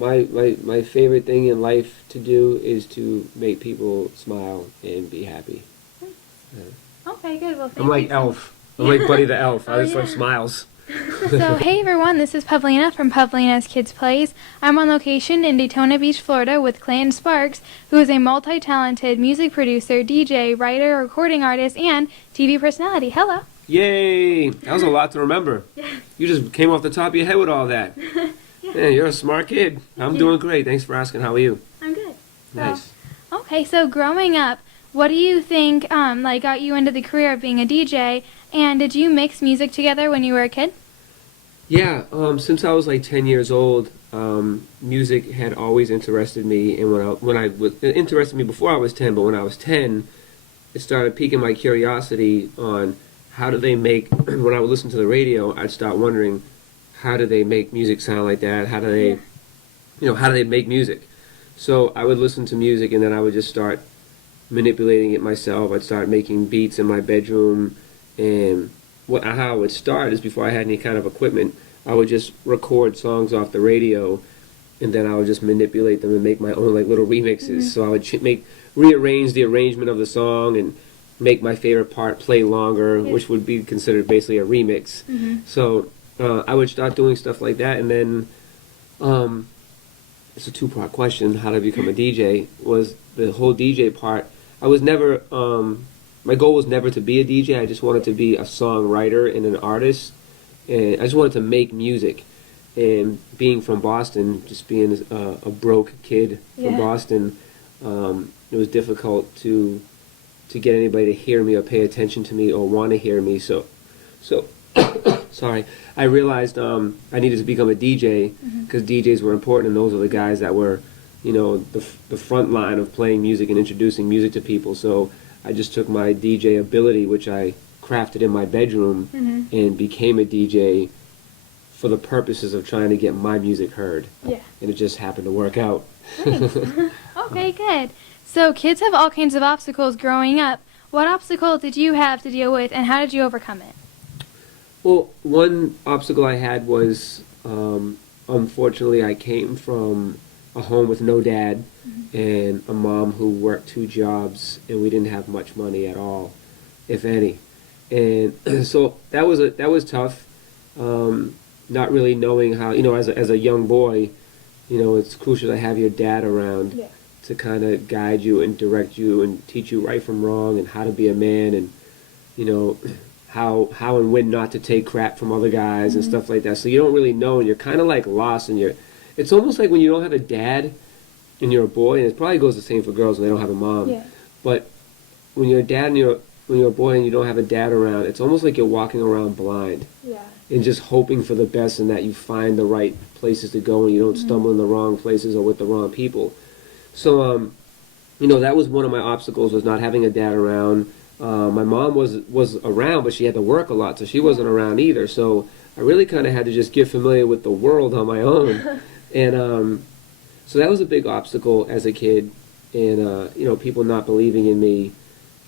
my favorite thing in life to do is to make people smile and be happy. Okay, good. Well, I'm like Elf. I'm like Buddy the Elf. I just love smiles. So, hey everyone, this is Pavlina from Pavlina's Kids Plays. I'm on location in Daytona Beach, Florida with Clayton Sparks, who is a multi-talented music producer, DJ, writer, recording artist, and TV personality. Hello. Yay! That was a lot to remember. You just came off the top of your head with all that. Yeah, you're a smart kid. I'm doing great. Thanks for asking. How are you? I'm good. Nice. Okay, so growing up, what do you think got you into the career of being a DJ? And did you mix music together when you were a kid? Yeah, since I was like 10 years old, music had always interested me. And it interested me before I was 10, but when I was 10, it started piquing my curiosity on how do they make, when I would listen to the radio, I'd start wondering, how do they make music sound like that? How do they, how do they make music? So I would listen to music and then I would just start manipulating it myself. I'd start making beats in my bedroom, and how I would start is before I had any kind of equipment, I would just record songs off the radio, and then I would just manipulate them and make my own like little remixes. So I would rearrange the arrangement of the song and make my favorite part play longer, which would be considered basically a remix. So I would start doing stuff like that, and then it's a two-part question. How to become a DJ was the whole DJ part. I was never, my goal was never to be a DJ. I just wanted to be a songwriter and an artist. And I just wanted to make music. And being from Boston, just being a broke kid from Boston, it was difficult to get anybody to hear me or pay attention to me or want to hear me. So sorry, I realized I needed to become a DJ because DJs were important, and those are the guys that were, the front line of playing music and introducing music to people. So I just took my DJ ability, which I crafted in my bedroom, and became a DJ for the purposes of trying to get my music heard. Yeah. And it just happened to work out. Nice. Okay, good. So kids have all kinds of obstacles growing up. What obstacle did you have to deal with, and how did you overcome it? Well, one obstacle I had was, unfortunately, I came from a home with no dad and a mom who worked 2 jobs, and we didn't have much money at all, if any. And so that was tough, not really knowing how, as a young boy, it's crucial to have your dad around to kind of guide you and direct you and teach you right from wrong and how to be a man and, how and when not to take crap from other guys and stuff like that. So you don't really know, and you're kind of like lost, and it's almost like when you don't have a dad and you're a boy, and it probably goes the same for girls when they don't have a mom. Yeah. But when you're a dad and when you're a boy and you don't have a dad around, it's almost like you're walking around blind. Yeah. And just hoping for the best and that you find the right places to go and you don't stumble in the wrong places or with the wrong people. So, that was one of my obstacles, was not having a dad around. My mom was around, but she had to work a lot, so she wasn't around either. So I really kind of had to just get familiar with the world on my own. And so that was a big obstacle as a kid, and people not believing in me.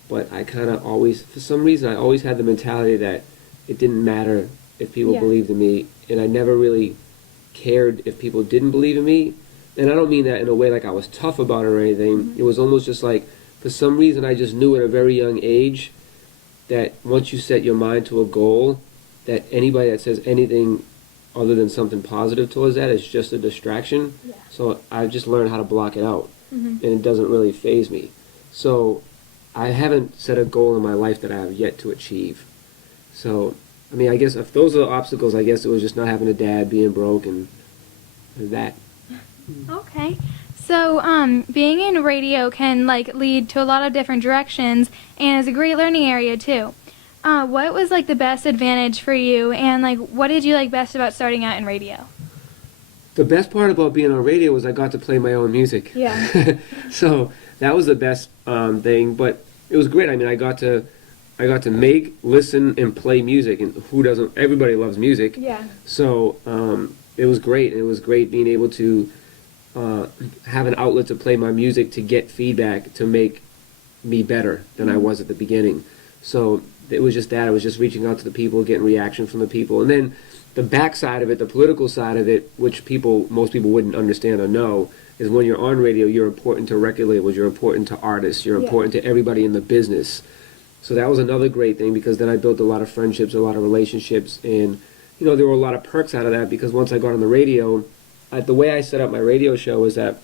But I kind of always, for some reason, I always had the mentality that it didn't matter if people believed in me, and I never really cared if people didn't believe in me. And I don't mean that in a way like I was tough about it or anything. It was almost just like, for some reason, I just knew at a very young age that once you set your mind to a goal, that anybody that says anything other than something positive towards that is just a distraction. Yeah. So I just learned how to block it out, and it doesn't really faze me. So I haven't set a goal in my life that I have yet to achieve. So, I guess if those are the obstacles, I guess it was just not having a dad, being broke, and that. Okay. So, being in radio can, lead to a lot of different directions, and is a great learning area, too. What was, the best advantage for you, and, what did you like best about starting out in radio? The best part about being on radio was I got to play my own music. Yeah. So that was the best thing, but it was great. I got to make, listen, and play music, and who doesn't? Everybody loves music. Yeah. So it was great. It was great being able to have an outlet to play my music, to get feedback, to make me better than I was at the beginning. So it was just that. I was just reaching out to the people, getting reaction from the people. And then the back side of it, the political side of it, which most people wouldn't understand or know, is when you're on radio, you're important to record labels, you're important to artists, you're important to everybody in the business. So that was another great thing, because then I built a lot of friendships, a lot of relationships, and there were a lot of perks out of that, because once I got on the radio, the way I set up my radio show was that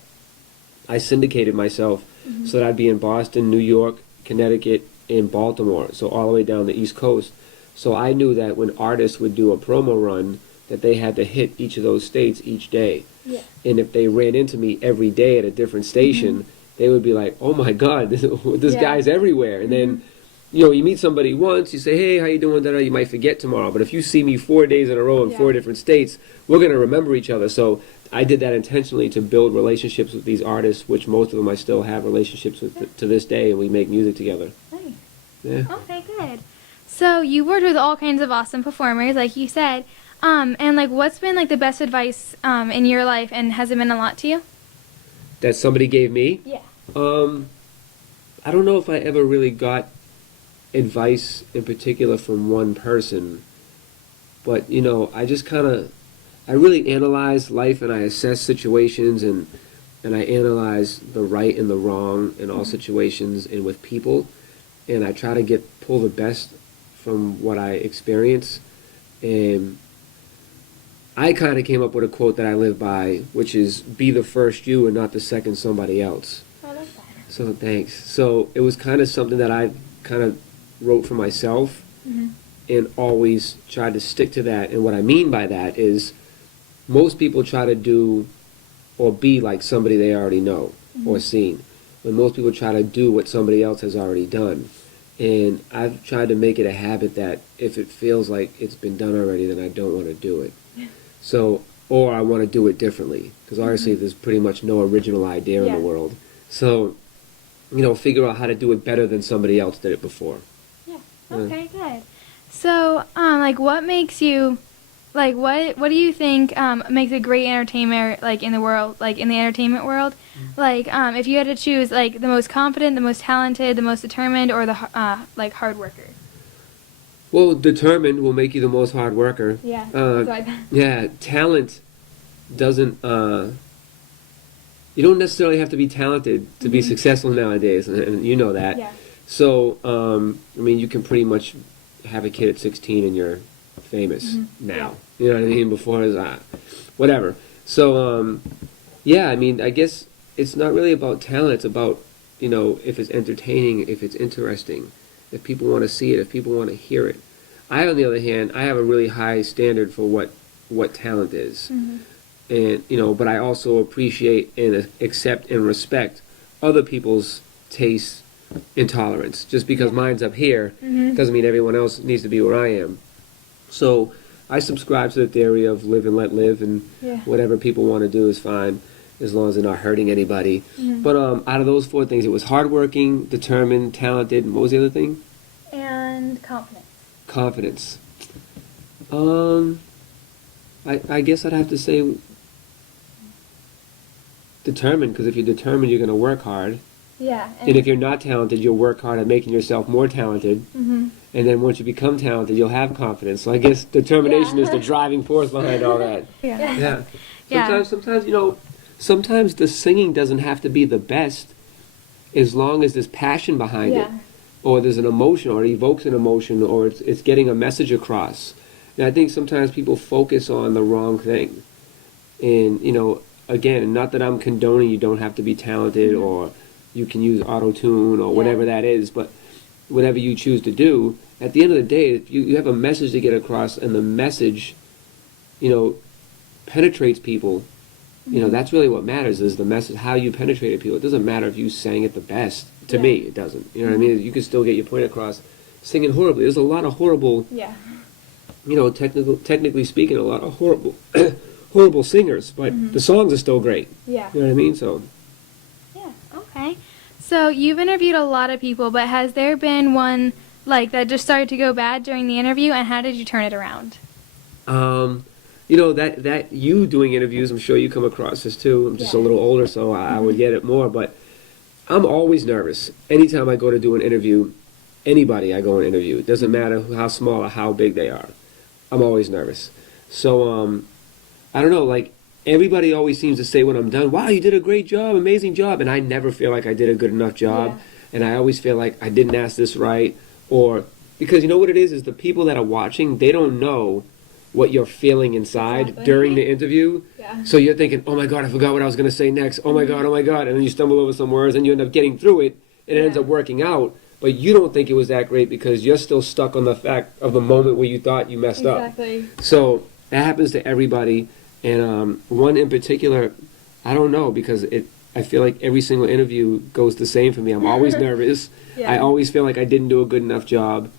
I syndicated myself so that I'd be in Boston, New York, Connecticut, and Baltimore, so all the way down the East Coast. So I knew that when artists would do a promo run, that they had to hit each of those states each day. Yeah. And if they ran into me every day at a different station, they would be like, oh my God, this guy's everywhere. And then, you meet somebody once, you say, hey, how you doing? You might forget tomorrow. But if you see me 4 days in a row in 4 different states, we're going to remember each other. So I did that intentionally to build relationships with these artists, which most of them I still have relationships with to this day, and we make music together. Nice. Yeah. Okay, good. So you worked with all kinds of awesome performers, like you said. And like, what's been like the best advice in your life, and has it meant a lot to you? That somebody gave me? Yeah. I don't know if I ever really got advice in particular from one person, but I really analyze life, and I assess situations, and I analyze the right and the wrong in all situations and with people, and I try to pull the best from what I experience. And I kind of came up with a quote that I live by, which is, be the first you and not the second somebody else. I like that. So thanks. So it was kind of something that I kind of wrote for myself, and always tried to stick to that. And what I mean by that is, most people try to do or be like somebody they already know or seen, when most people try to do what somebody else has already done. And I've tried to make it a habit that if it feels like it's been done already, then I don't want to do it. So, or I want to do it differently, because obviously there's pretty much no original idea in the world. So, figure out how to do it better than somebody else did it before. Yeah. Okay, good. So, what makes you, what do you think makes a great entertainer, in the world, in the entertainment world? If you had to choose, the most confident, the most talented, the most determined, or the, hard worker? Well, determined will make you the most hard worker. Yeah. Yeah, talent doesn't, you don't necessarily have to be talented to be successful nowadays, and you know that. Yeah. So, you can pretty much have a kid at 16 and you're famous now. You know what I mean? Before it was, whatever. So, I guess it's not really about talent. It's about, if it's entertaining, if it's interesting, if people want to see it, if people want to hear it. I, on the other hand, I have a really high standard for what talent is. And, but I also appreciate and accept and respect other people's tastes and tolerance. Just because mine's up here doesn't mean everyone else needs to be where I am. So I subscribe to the theory of live and let live, and whatever people want to do is fine, as long as they're not hurting anybody. But out of those 4 things, it was hardworking, determined, talented, and what was the other thing? And confidence. Confidence. I guess I'd have to say determined, because if you're determined, you're going to work hard. Yeah. And if you're not talented, you'll work hard at making yourself more talented. And then once you become talented, you'll have confidence. So I guess determination is the driving force behind all that. Sometimes the singing doesn't have to be the best, as long as there's passion behind it, or there's an emotion, or it evokes an emotion, or it's getting a message across. And I think sometimes people focus on the wrong thing. And, again, not that I'm condoning you don't have to be talented, or you can use auto-tune, or whatever that is, but whatever you choose to do, at the end of the day, if you have a message to get across, and the message, penetrates people, that's really what matters, is the message, how you penetrated people. It doesn't matter if you sang it the best. To me, it doesn't. You know what I mean? You can still get your point across singing horribly. There's a lot of horrible, technically speaking, a lot of horrible horrible singers, but the songs are still great. Yeah. You know what I mean? So. Yeah, okay. So you've interviewed a lot of people, but has there been one, that just started to go bad during the interview, and how did you turn it around? That you doing interviews, I'm sure you come across this too. I'm just a little older, so I would get it more, but I'm always nervous. Anytime I go to do an interview, anybody I go and interview, it doesn't matter how small or how big they are, I'm always nervous. So I don't know, like everybody always seems to say when I'm done, wow, you did a great job, amazing job, and I never feel like I did a good enough job. Yeah. And I always feel like I didn't ask this right, or because you know what it is the people that are watching, they don't know what you're feeling inside Exactly. during the interview. Yeah. So you're thinking, oh my God, I forgot what I was going to say next. Oh my God, oh my God. And then you stumble over some words and you end up getting through it and it ends Yeah. up working out. But you don't think it was that great because you're still stuck on the fact of the moment where you thought you messed up. Exactly. So that happens to everybody. And one in particular, I don't know because I feel like every single interview goes the same for me. I'm always nervous. Yeah. I always feel like I didn't do a good enough job.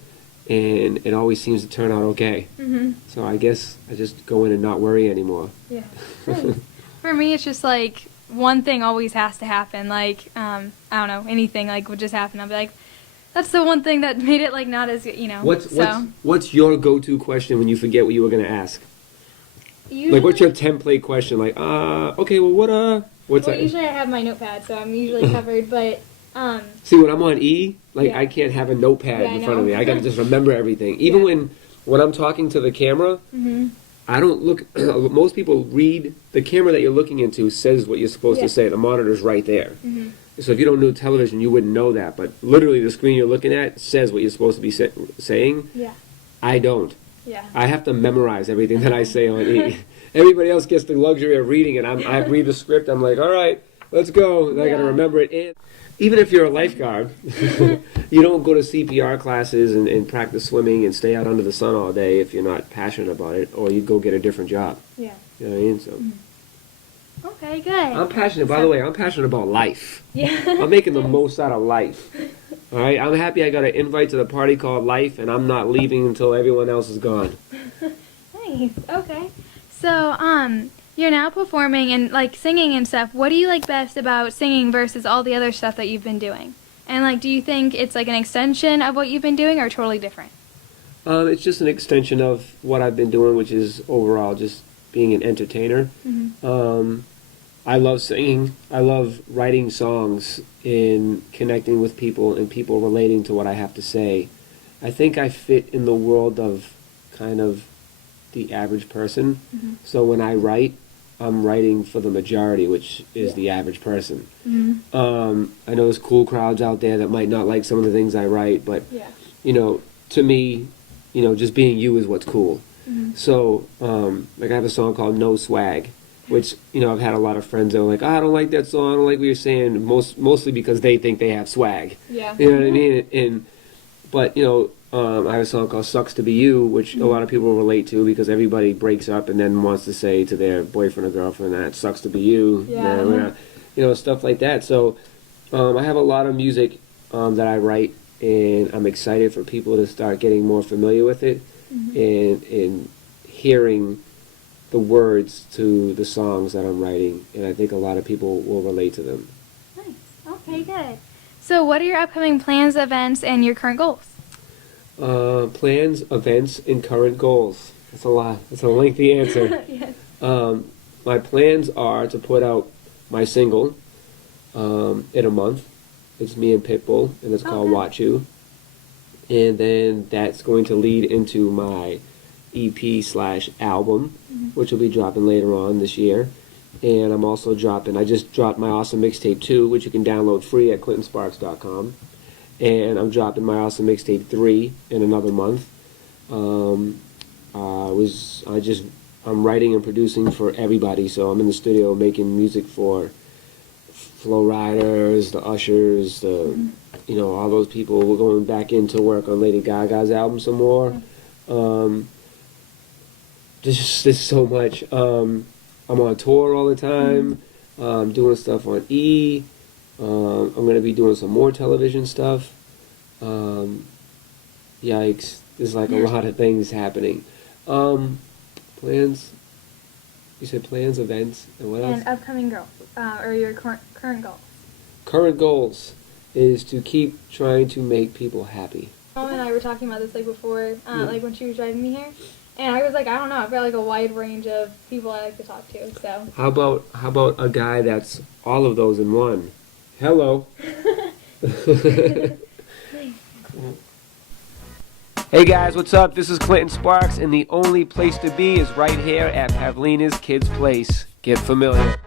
And it always seems to turn out okay. Mhm. So I guess I just go in and not worry anymore. Yeah. Nice. For me, it's just like one thing always has to happen. Like I don't know, anything like would just happen. I'll be like, that's the one thing that made it like not as What's your go-to question when you forget what you were going to ask? Usually, Like what's your template question? Like okay, well what's well, that? usually I have my notepad, so I'm usually covered. But See, when I'm on E, like Yeah. I can't have a notepad Yeah, I in front of know. me. I got to just remember everything. Even Yeah. when I'm talking to the camera, mhm. I don't look. Most people read the camera that you're looking into says what you're supposed Yeah. to say. The monitor's right there. Mhm. So if you don't know television, you wouldn't know that. But literally, the screen you're looking at says what you're supposed to be saying. Yeah. I don't. Yeah. I have to memorize everything that I say on E. Everybody else gets the luxury of reading it. I read the script. I'm like, all right, let's go. And I got to Yeah. remember it. And even if you're a lifeguard, you don't go to CPR classes and practice swimming and stay out under the sun all day if you're not passionate about it, or you go get a different job. Yeah. You know what I mean? So Okay, good. I'm passionate. By the way, I'm passionate about life. Yeah. I'm making the most out of life. All right, I'm happy I got an invite to the party called Life, and I'm not leaving until everyone else is gone. Nice. Okay. So, you're now performing and like singing and stuff. What do you like best about singing versus all the other stuff that you've been doing? And like, do you think it's like an extension of what you've been doing, or totally different? It's just an extension of what I've been doing, which is overall just being an entertainer. Mhm. I love singing. I love writing songs and connecting with people and people relating to what I have to say. I think I fit in the world of kind of the average person. Mhm. So when I write, I'm writing for the majority, which is the average person. Mhm. I know there's cool crowds out there that might not like some of the things I write, but Yeah. you know, to me, you know, just being you is what's cool. Mhm. So, like I have a song called No Swag, which, you know, I've had a lot of friends that are like, I don't like that song, I don't like what you're saying, mostly because they think they have swag. Yeah. You know what I mean? But, you know, I have a song called Sucks to Be You, which a lot of people relate to because everybody breaks up and then wants to say to their boyfriend or girlfriend that sucks to be you. Yeah. Nah, we're not- you know, stuff like that. So, I have a lot of music that I write, and I'm excited for people to start getting more familiar with it and hearing the words to the songs that I'm writing, and I think a lot of people will relate to them. Nice. Okay, good. So, what are your upcoming plans, events, and your current goals? Plans, events, and current goals. That's a lot. That's a lengthy answer. Yes. My plans are to put out my single in a month. It's me and Pitbull, and it's called Okay. Watch You. And then that's going to lead into my EP/album, which will be dropping later on this year. And I'm also I just dropped my Awesome Mixtape 2, which you can download free at clintonsparks.com. And I'm dropping my Awesome Mixtape 3 in another month. I'm writing and producing for everybody, so I'm in the studio making music for Flow Riders, the Ushers, you know, all those people. We're going back into work on Lady Gaga's album some more. There's so much. I'm on tour all the time. Doing stuff on E. I'm going to be doing some more television stuff. Yikes. There's like a lot of things happening. Plans? You said plans, events, and what else? And upcoming goals, or your current goals. Current goals is to keep trying to make people happy. Mom and I were talking about this like before, like when she was driving me here, and I was like, I don't know, I've got like a wide range of people I like to talk to. So. How about a guy that's all of those in one? Hello. Hey guys, what's up? This is Clinton Sparks, and the only place to be is right here at Pavlina's Kids Place. Get familiar.